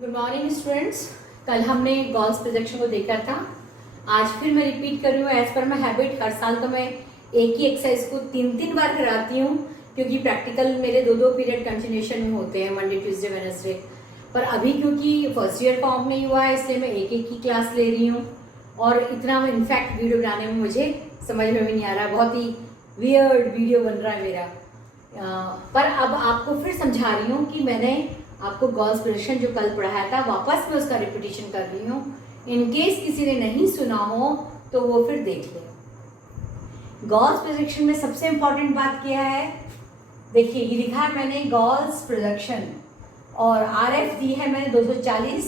Good morning students. कल हमने Gauss projection को देखा था। आज फिर मैं रिपीट कर रही हूँ एज पर माई हैबिट। हर साल तो मैं एक ही एक्सरसाइज को 3 बार कराती हूँ, क्योंकि प्रैक्टिकल मेरे दो पीरियड कंटिन्यूशन में होते हैं, मंडे ट्यूसडे वेडनेसडे। पर अभी क्योंकि फर्स्ट ईयर फॉर्म नहीं हुआ है, इसलिए मैं एक ही क्लास ले रही हूँ। और इतना इनफैक्ट वीडियो बनाने में मुझे समझ में भी नहीं आ रहा, बहुत ही वियर्ड वीडियो बन रहा है मेरा। पर अब आपको फिर समझा रही हूँ कि मैंने आपको गॉस प्रोजेक्शन जो कल पढ़ाया था वापस मैं उसका रिपीटिशन कर रही हूँ। इन केस किसी ने नहीं सुना हो तो वो फिर देख ले। गॉस प्रोजेक्शन में सबसे इंपॉर्टेंट बात क्या है, देखिए ये लिखा है मैंने गॉस प्रोजेक्शन, और आरएफ दी है मैंने 240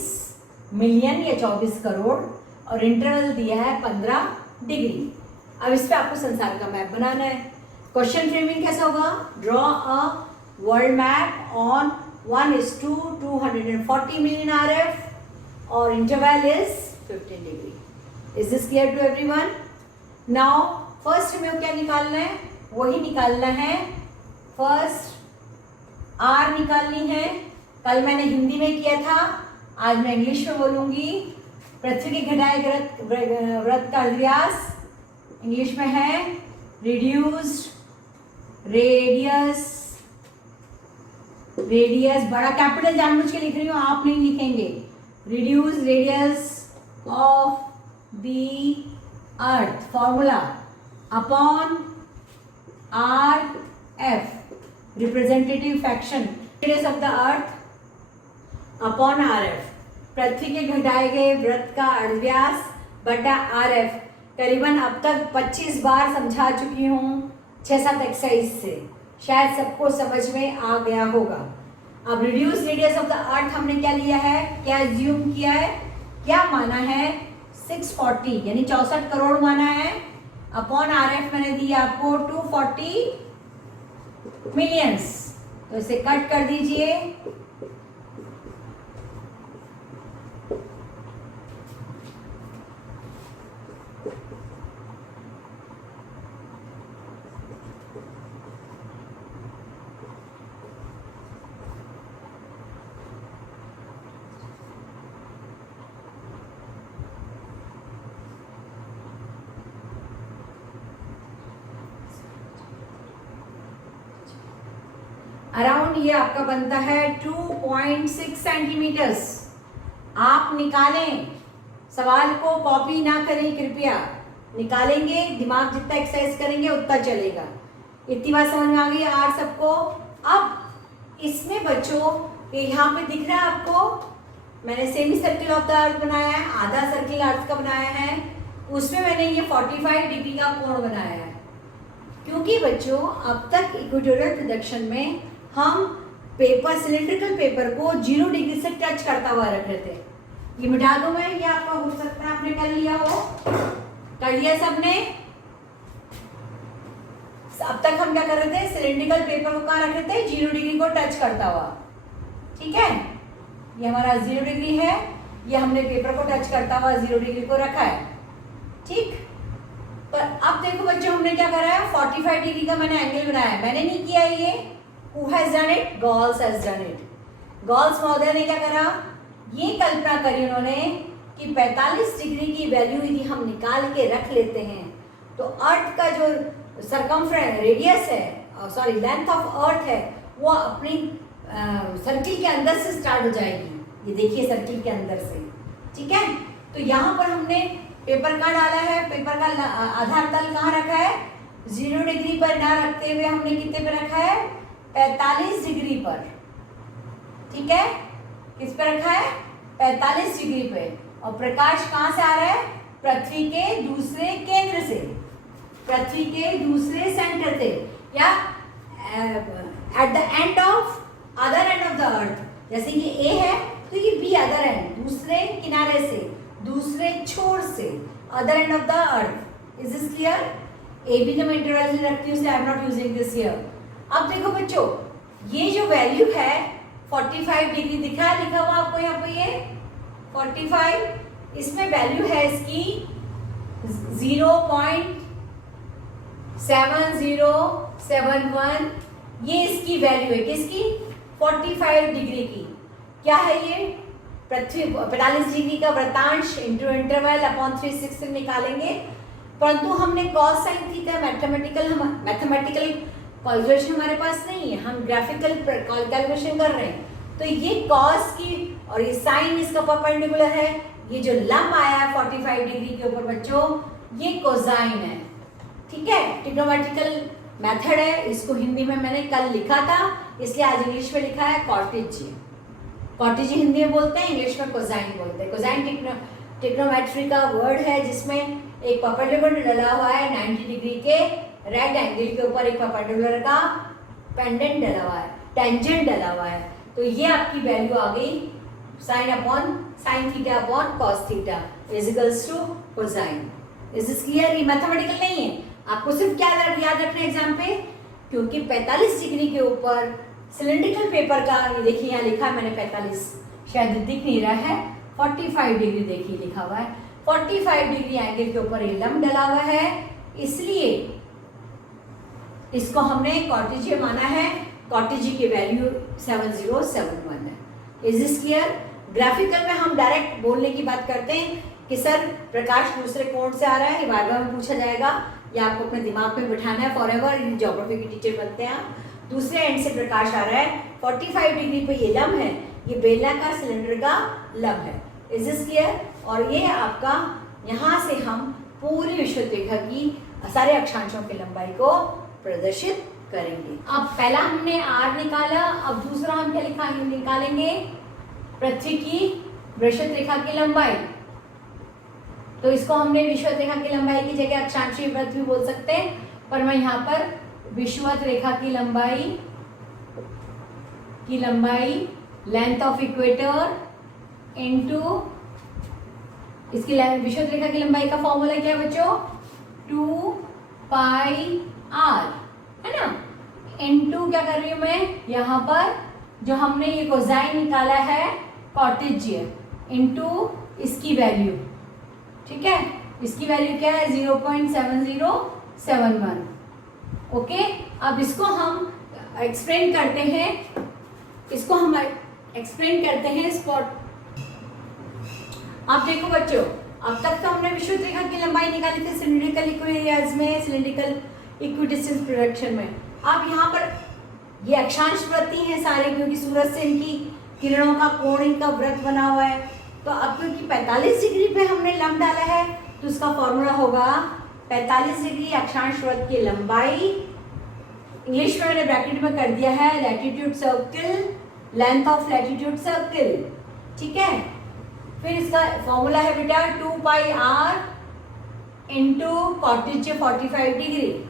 मिलियन या 24 करोड़, और इंटरवल दिया है 15 डिग्री। अब इस पर आपको संसार का मैप बनाना है। क्वेश्चन फ्रेमिंग कैसा होगा, draw a world map on 1:240 million RF और interval is 15 degree. Is this clear to everyone? Now first हमें क्या निकालना है, वही निकालना है फर्स्ट R निकालनी है। कल मैंने हिंदी में किया था, आज मैं इंग्लिश में बोलूंगी। पृथ्वी के घटाए वृत्त का व्यास इंग्लिश में है रिड्यूस्ड रेडियस, बड़ा कैपिटल जानबूझ के लिख रही हूँ, आप नहीं लिखेंगे। Reduce radius of the earth formula upon R F representative fraction radius of the earth upon R F, पृथ्वी के घटाए गए वृत्त का अर्धव्यास बटा आर एफ। करीबन अब तक 25 बार समझा चुकी हूँ 6-7 एक्सरसाइज से, शायद सबको समझ में आ गया होगा। अब रिड्यूस रेडियस ऑफ द अर्थ हमने क्या लिया है, क्या एज्यूम किया है, क्या माना है 640 यानी 64 करोड़ माना है, अपॉन आरएफ मैंने दी आपको 240 मिलियंस। तो इसे कट कर दीजिए। अराउंड ये आपका बनता है 2.6 सेंटीमीटर्स। आप निकालें, सवाल को कॉपी ना करें कृपया, निकालेंगे, दिमाग जितना एक्सरसाइज करेंगे उतना चलेगा। इतनी बात समझ में आ गई आर सबको। अब इसमें बच्चों यहाँ पे दिख रहा है आपको, मैंने सेमी सर्किल ऑफ द अर्थ बनाया है, आधा सर्किल अर्थ का बनाया है, उसमें मैंने ये 45 डिग्री का कोण बनाया है। क्योंकि बच्चों अब तक इक्वेटोरियल प्रोजेक्शन में हम पेपर, सिलिंड्रिकल पेपर को 0 डिग्री से टच करता हुआ रख रहे थे। ये मिटा दो मैं, ये आपका हो सकता है आपने कर लिया हो, कर लिया सबने। अब तक हम क्या कर रहे थे, सिलिंड्रिकल पेपर को कहाँ रख रहे थे, 0 डिग्री को टच करता हुआ। ठीक है, ये हमारा 0 डिग्री है, ये हमने पेपर को टच करता हुआ 0 डिग्री को रखा है। ठीक, पर अब देखो बच्चों हमने क्या करा है, 45 डिग्री का मैंने एंगल बनाया है। मैंने नहीं किया ये, Who has done it? Gauss has done it. Gauss महोदय ने क्या करा, ये कल्पना करी उन्होंने कि 45 डिग्री की वैल्यू यदि हम निकाल के रख लेते हैं तो अर्थ का जो सरकमफ्रेंस रेडियस है, सॉरी लेंथ ऑफ अर्थ है, वो अपनी सर्किल के अंदर से स्टार्ट हो जाएगी। ये देखिए सर्किल के अंदर से। ठीक है, तो यहाँ पर हमने पेपर का डाला है, पेपर का आधार तल कहाँ रखा है, 0 डिग्री पर ना रखते हुए हमने कितने पे रखा है, 45 डिग्री पर। ठीक है, किस पे रखा है, 45 डिग्री पे। और प्रकाश कहां से आ रहा है, पृथ्वी के दूसरे केंद्र से, पृथ्वी के दूसरे सेंटर से, या at the end of other end of the अर्थ। जैसे ये ए है तो ये बी अदर एंड, दूसरे किनारे से, दूसरे छोर से, other end of the earth. Is this clear? A B तो मैं इंटरवल रखती हूँ, I am not using this here. अब देखो बच्चों, ये जो वैल्यू है 45 डिग्री दिखा है, लिखा हुआ आपको यहाँ पे ये 45, इसमें वैल्यू है इसकी 0.7071, ये इसकी वैल्यू है, किसकी, 45 डिग्री की। क्या है ये, पृथ्वी 45 डिग्री का वृत्तांश इंटू इंटरवल अपॉन 360 निकालेंगे, परंतु हमने cos sine theta mathematical calculation हमारे पास नहीं है, हम ग्राफिकल कैलकुलेशन कर रहे हैं। तो ये कॉस की और ये साइन इसका परपेंडिकुलर है, ये जो लंब आया है 45 डिग्री के ऊपर बच्चों, ये कोसाइन है। ठीक है, ट्रिग्नोमेट्रिकल मेथड है, इसको हिंदी में मैंने कल लिखा था, इसलिए आज इंग्लिश में लिखा है कॉटेजी। कॉटेजी हिंदी में बोलते हैं, इंग्लिश में कोसाइन बोलते हैं। कोसाइन ट्रिग्नोमेट्री का वर्ड है जिसमें एक परपेंडिकुलर डला हुआ है 90 डिग्री के राइट एंगल के ऊपर, एक परपेंडिकुलर का पेंडेंट डला हुआ है, टेंजेंट डला हुआ है। तो ये आपकी वैल्यू आ गई sine theta upon cos theta is equals to cosine. Is this clear? ये मैथमेटिकल नहीं है, आपको सिर्फ क्या याद रखना एग्जाम पे, क्योंकि 45 डिग्री के ऊपर सिलेंड्रिकल पेपर का, ये देखिए यहाँ लिखा है मैंने 45, शायद दिख नहीं रहा है, 45 डिग्री देखिए लिखा हुआ है, 45 डिग्री एंगल के ऊपर ये लंब डला हुआ है, इसलिए इसको हमने कॉटेजी माना है। कॉटेजी की वैल्यू 7071 है। Is this clear? ग्राफिकल में हम डायरेक्ट बोलने की बात करते हैं कि सर प्रकाश दूसरे कोण से आ रहा है, बार बार में पूछा जाएगा, या आपको अपने दिमाग में बिठाना है फॉर एवर, ज्योग्राफी के टीचर बनते हैं आप। दूसरे एंड से प्रकाश आ रहा है, 45 डिग्री पे ये लंब है, ये बेलनाकार सिलेंडर का लंब है। Is this clear? और ये आपका यहाँ से हम पूरी विषुवत रेखा की सारे अक्षांशों की लंबाई को प्रदर्शित करेंगे। अब पहला हमने आर निकाला, अब दूसरा हम क्या निकालेंगे? पृथ्वी की विषुवत रेखा की लंबाई। तो इसको हमने विषुवत रेखा की लंबाई की जगह अक्षांशीय पृथ्वी बोल सकते हैं, पर मैं यहाँ पर विषुवत रेखा की लंबाई लेंथ ऑफ इक्वेटर इनटू इसकी विषुवत रेखा की लंबाई का फॉर्मूला क्या है बच्चों? 2 पाई आर, है ना, इनटू क्या कर रही हूं मैं यहाँ पर, जो हमने ये कोसाइन निकाला है कॉटेजियन, इनटू इसकी वैल्यू। ठीक है, इसकी वैल्यू क्या है? 0.7071। ओके, अब इसको हम एक्सप्लेन करते हैं, स्पॉट। अब देखो बच्चों, अब तक तो हमने विषुवत रेखा की लंबाई निकाली थी सिलिंड्रिकल इक्वेरियज में, सिलिंड्रिकल इक्विडिस्टेंस प्रोडक्शन में। अब यहाँ पर ये अक्षांश वृत्ति हैं सारे, क्योंकि सूरज से इनकी किरणों का कोण, इनका वृत्त बना हुआ है। तो अब क्योंकि 45 डिग्री पे हमने लंब डाला है, तो उसका फॉर्मूला होगा 45 डिग्री अक्षांश वृत्त की लंबाई, इंग्लिश में मैंने ब्रैकेट में कर दिया है latitude circle, length of latitude circle. ठीक है, फिर इसका फॉर्मूला है बेटा 2 pi are into cottage 45 degree.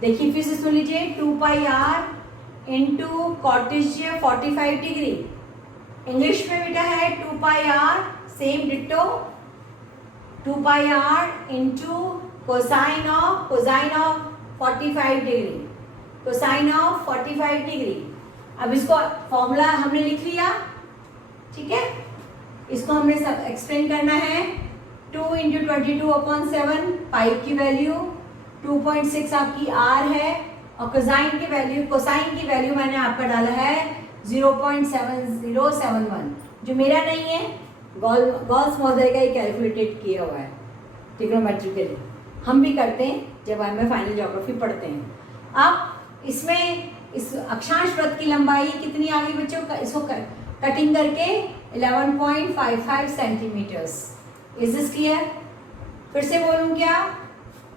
देखिए फिर से सुन लीजिए, 2 pi are into cottage 45 degree. English में बेटा है 2 pi R, same ditto, 2 pi are into cosine of 45 degree, cosine of 45 degree. अब इसको फॉर्मूला हमने लिख लिया। ठीक है, इसको हमने सब एक्सप्लेन करना है। 2 इंटू 22/7, पाई की वैल्यू 2.6 आपकी आर है, और कोसाइन की वैल्यू मैंने आपका डाला है 0.7071, जो मेरा नहीं है, गॉल्स महोदय का कैलकुलेटेड किया हुआ है ट्रिग्नोमेट्रिकली। हम भी करते हैं जब हमें फाइनल ज्योग्राफी पढ़ते हैं। अब इसमें इस अक्षांश वृत्त की लंबाई कितनी आ गई बच्चों? इसको कटिंग करके 11.55 सेंटीमीटर्स। Is this clear? फिर से बोलूं क्या?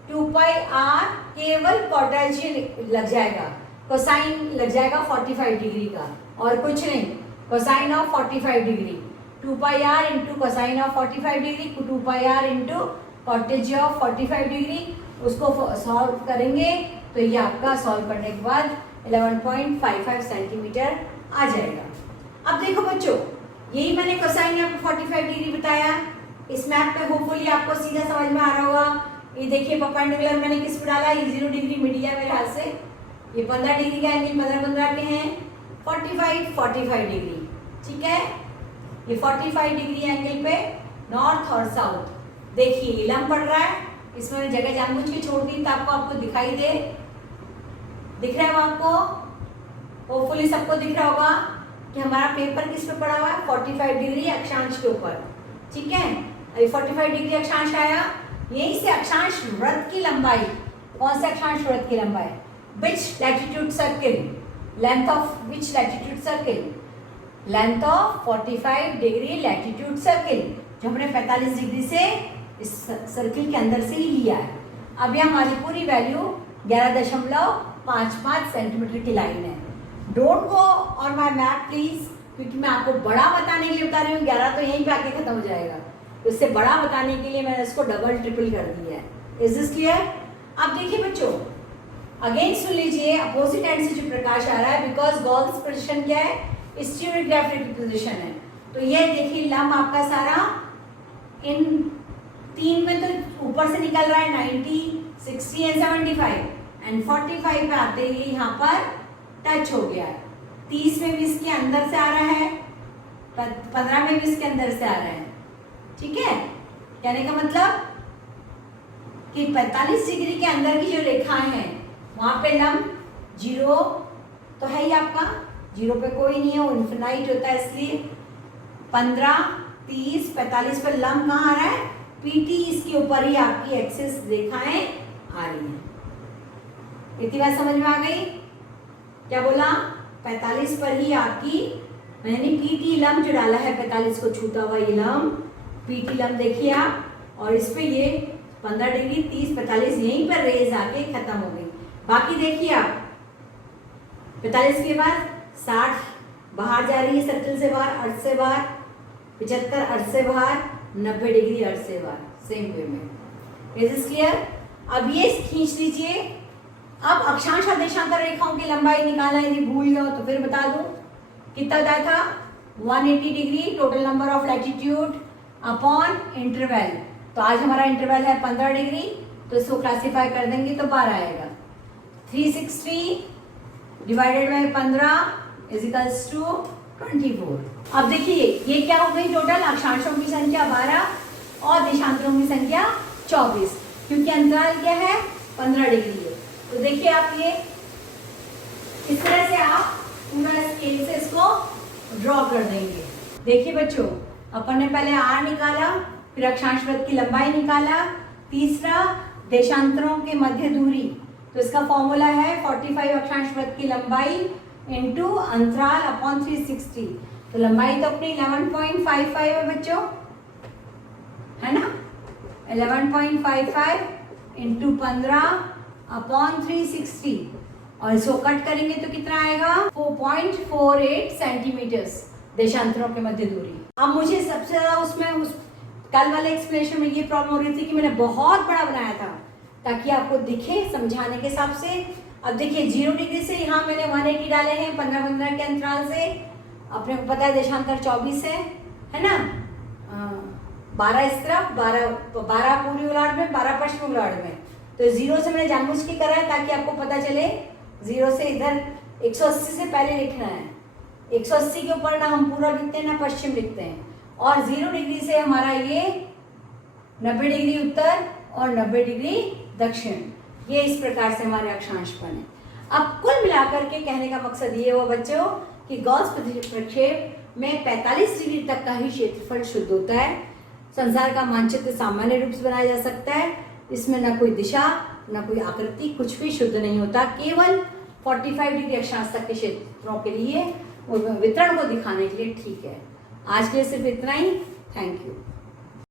2 पाई आर केवल कॉटेजियन लग जाएगा, कोसाइन लग जाएगा 45 डिग्री का, और कुछ नहीं, cosine of 45 degree. 2 pi are into cosine of 45 degree, 2 pi are into cottage of 45 degree. उसको सॉल्व करेंगे तो ये आपका सॉल्व करने के बाद 11.55 सेंटीमीटर आ जाएगा। अब देखो बच्चों, यही मैंने कोसाइन आपको 45 डिग्री बताया। इस मैप पे होपफुली आपको सीधा समझ में आ रहा होगा। ये देखिए परपेंडिकुलर मैंने किस पे डाला, ये 0 डिग्री मिड गया मेरे हाथ से। ये 15 डिग्री का एंगल 15 के हैं, 45 डिग्री। ठीक है, ये 45 डिग्री एंगल पे नॉर्थ और साउथ देखिए ये लंब पड़ रहा है। इसमें मैंने जगह जानबूझ के छोड़ दी ताकि आपको दिखाई दे। दिख रहा है वो आपको? होपफुली सबको दिख रहा होगा। कि हमारा पेपर किस पे पड़ा हुआ है, 45 डिग्री अक्षांश के ऊपर, ठीक है। अभी 45 डिग्री अक्षांश आया, यहीं से अक्षांश वृत्त की लंबाई, कौन से अक्षांश वृत्त की लंबाई, which latitude circle, length of which latitude circle, length of 45 degree latitude circle, जो हमने 45 डिग्री से इस सर्किल के अंदर से ही लिया है। अब ये हमारी पूरी वैल्यू 11.55 सेंटीमीटर की लाइन है। Don't go on my map please, क्योंकि मैं आपको बड़ा बताने के लिए बता रही हूँ, 11 तो यहीं पे आके खत्म हो जाएगा, तो इससे बड़ा बताने के लिए मैंने इसको डबल ट्रिपल कर दिया है। Is this clear? अब देखिए बच्चों, अगेन सुन लीजिए, अपोजिट एंड से जो प्रकाश आ रहा है, बिकॉज गॉल्स पोजिशन क्या है, स्टीरियोग्राफिक पोजिशन है, तो ये देखिए लंब आपका सारा इन 3 में तो ऊपर से निकल रहा है 90, 60 एंड 75, एंड 45 पे आते ही यहाँ पर टच हो गया है। 30 में भी इसके अंदर से आ रहा है, 15 में भी इसके अंदर से आ रहा है, ठीक है। कहने का मतलब कि 45 डिग्री के अंदर की जो रेखाएं हैं वहां पे लंब 0 तो है ही आपका, 0 पे कोई नहीं है, वो इन्फिनाइट होता है, इसलिए 15, 30, 45 पर लंब कहाँ आ रहा है, पीटी, इसके ऊपर ही आपकी एक्सिस रेखाएं आ रही हैं। इतनी बात समझ में आ गई? क्या बोला? 45 पर ही आपकी, मैंने पीटी लंब जो डाला है 45 को छूता हुआ ये लंब, पीटी लंब देखिए आप, और इस पे ये 15 डिग्री, 30, 45 यहीं पर रेज आके खत्म हो गई। बाकी देखिए आप 45 के बाद 60 बाहर जा रही है सर्कल से बाहर, अर्थ से बाहर, 75 अर्थ से बाहर, 90 डिग्री अर्थ से बाहर, सेम वे में। Is this clear? अब ये खींच लीजिए। अब अक्षांश और देशांतर रेखाओं की लंबाई निकालना, यदि भूल जाओ तो फिर बता दूं, कितना बताया था, 180 degree total number of latitude upon interval. तो आज हमारा इंटरवल है 15 डिग्री, तो इसको क्लासिफाई कर देंगे तो 12 आएगा। 360 डिवाइडेड बाय 15 इजिकल्स टू 24। अब देखिए ये क्या हो गई, टोटल अक्षांशों की संख्या 12 और देशांतरों की संख्या 24, क्योंकि अंतराल क्या है, 15 डिग्री है। तो देखिए आप ये इस तरह से आप पूरा स्केल से इसको ड्रॉ कर देंगे। देखिए बच्चों, अपन ने पहले आर निकाला, फिर अक्षांश वृत्त की लंबाई निकाला, तीसरा देशांतरों के मध्य दूरी, तो इसका फॉर्मूला है 45 अक्षांश वृत्त की लंबाई इंटू अंतराल अपॉन 360। तो लंबाई तो अपनी 11.55 है बच्चों, है ना, 11.55 इंटू 15 अपॉन 360, और इसको कट करेंगे तो कितना आएगा, 4.48 सेंटीमीटर्स देशांतरों के मध्य दूरी। अब मुझे सबसे ज्यादा उसमें उस कल वाले एक्सप्लेनेशन में ये प्रॉब्लम हो रही थी कि मैंने बहुत बड़ा बनाया था ताकि आपको दिखे समझाने के हिसाब से। अब देखिए 0 डिग्री से यहाँ मैंने 180 डाले हैं 15-15 के अंतराल से, अपने को पता है देशांतर 24 है ना, 12 इस तरफ, 12 पूर्वी गोलार्ध में, 12 पश्चिमी गोलार्ध में। तो 0 से मैंने जानबूझ के करा है ताकि आपको पता चले, 0 से इधर 180 से पहले लिखना है, 180 के ऊपर ना हम पूरा लिखते हैं ना पश्चिम लिखते हैं, और 0 डिग्री से हमारा ये 90 डिग्री उत्तर और 90 डिग्री दक्षिण, ये इस प्रकार से हमारे अक्षांश बने। अब कुल मिलाकर के कहने का मकसद ये हुआ बच्चों कि गॉस प्रक्षेप में 45 डिग्री तक का ही क्षेत्रफल शुद्ध होता है। संसार का मानचित्र सामान्य रूप से बनाया जा सकता है, इसमें ना कोई दिशा ना कोई आकृति, कुछ भी शुद्ध नहीं होता, केवल 45 डिग्री अक्षांश तक के क्षेत्रों के लिए वितरण को दिखाने के लिए ठीक है। आज के लिए सिर्फ इतना ही। Thank you.